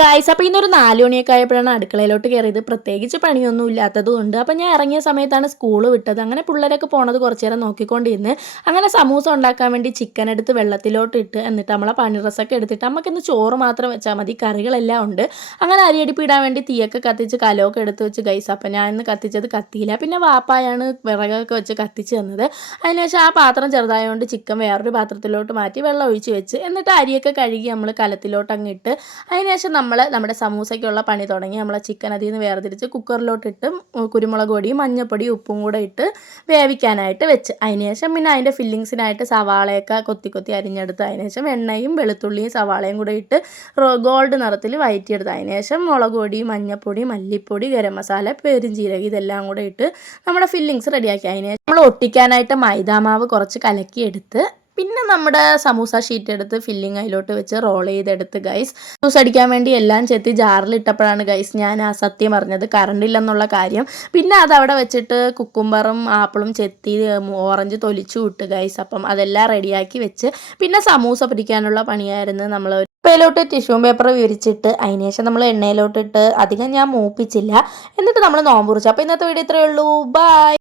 Guys, അപ്പോൾ ഇന്നൊരു 4 മണിയൊക്കെ ആയപ്പോഴാണ് അടുക്കളയിലോട്ട് കയറിയത്. പ്രത്യേകിച്ച് പണിയൊന്നും ഇല്ലാത്തതുകൊണ്ട് അപ്പോൾ ഞാൻ ഇറങ്ങിയ സമയത്താണ് സ്കൂൾ വിട്ടത്. അങ്ങനെ പിള്ളേരൊക്കെ പോണത് കുറച്ച് നേരം നോക്കിക്കൊണ്ടിരുന്ന് അങ്ങനെ സമൂസ ഉണ്ടാക്കാൻ വേണ്ടി ചിക്കൻ എടുത്ത് വെള്ളത്തിലോട്ട് ഇട്ട് എന്നിട്ട് നമ്മളെ പണി ഡ്രസ്സൊക്കെ എടുത്തിട്ട് നമുക്കിന്ന് ചോറ് മാത്രം വെച്ചാൽ മതി, കറികളെല്ലാം ഉണ്ട്. അങ്ങനെ അരിയടിപ്പിടാൻ വേണ്ടി തീയൊക്കെ കത്തിച്ച് കലമൊക്കെ എടുത്ത് വെച്ച് ഗൈസ്. അപ്പോൾ ഞാൻ ഇന്ന് കത്തിച്ചത് കത്തിയില്ല, പിന്നെ വാപ്പായാണ് വിറകൊക്കെ വെച്ച് കത്തിച്ച് തന്നത്. അതിനുശേഷം ആ പാത്രം ചെറുതായതുകൊണ്ട് ചിക്കൻ വേറൊരു പാത്രത്തിലോട്ട് മാറ്റി വെള്ളം ഒഴിച്ച് വെച്ച് എന്നിട്ട് അരിയൊക്കെ കഴുകി നമ്മൾ കലത്തിലോട്ട് അങ്ങ് ഇട്ട് അതിനുശേഷം നമ്മുടെ സമൂസയ്ക്കുള്ള പണി തുടങ്ങി. നമ്മളെ ചിക്കൻ അതിൽ നിന്ന് വേർതിരിച്ച് കുക്കറിലോട്ടിട്ട് കുരുമുളക് പൊടിയും മഞ്ഞപ്പൊടിയും ഉപ്പും കൂടെ ഇട്ട് വേവിക്കാനായിട്ട് വെച്ച് അതിനുശേഷം പിന്നെ അതിൻ്റെ ഫില്ലിങ്സിനായിട്ട് സവാളയൊക്കെ കൊത്തി കൊത്തി അരിഞ്ഞെടുത്ത് അതിനുശേഷം എണ്ണയും വെളുത്തുള്ളിയും സവാളയും കൂടെ ഇട്ട് ഗോൾഡ് നിറത്തിൽ വഴറ്റിയെടുത്ത് അതിനുശേഷം മുളക് പൊടി മഞ്ഞപ്പൊടി മല്ലിപ്പൊടി ഗരം മസാല പെരുംജീരകം ഇതെല്ലാം കൂടെ ഇട്ട് നമ്മുടെ ഫില്ലിങ്സ് റെഡിയാക്കി അതിനുശേഷം നമ്മൾ ഒട്ടിക്കാനായിട്ട് മൈദാമാവ് കുറച്ച് കലക്കിയെടുത്ത് പിന്നെ നമ്മുടെ സമൂസ ഷീറ്റ് എടുത്ത് ഫില്ലിങ് അതിലോട്ട് വെച്ച് റോൾ ചെയ്തെടുത്ത് ഗൈസ്. ജ്യൂസ് അടിക്കാൻ വേണ്ടി എല്ലാം ചെത്തി ജാറിലിട്ടപ്പോഴാണ് ഗൈസ് ഞാൻ ആ സത്യം പറഞ്ഞത് കറണ്ട് ഇല്ലെന്നുള്ള കാര്യം. പിന്നെ അതവിടെ വെച്ചിട്ട് കുക്കുംബറും ആപ്പിളും ചെത്തി ഓറഞ്ച് തൊലിച്ചു വിട്ട് ഗൈസ്. അപ്പം അതെല്ലാം റെഡിയാക്കി വെച്ച് പിന്നെ സമൂസ പിടിക്കാനുള്ള പണിയായിരുന്നു. നമ്മൾ ഉപ്പയിലോട്ട് ടിഷ്യൂ പേപ്പർ വിരിച്ചിട്ട് അതിനുശേഷം നമ്മൾ എണ്ണയിലോട്ടിട്ട് അധികം ഞാൻ മൂപ്പിച്ചില്ല. എന്നിട്ട് നമ്മൾ നോമ്പ് കുറിച്ചു. അപ്പോൾ ഇന്നത്തെ വീഡിയോ ഇത്രയേ ഉള്ളൂ. ബൈ.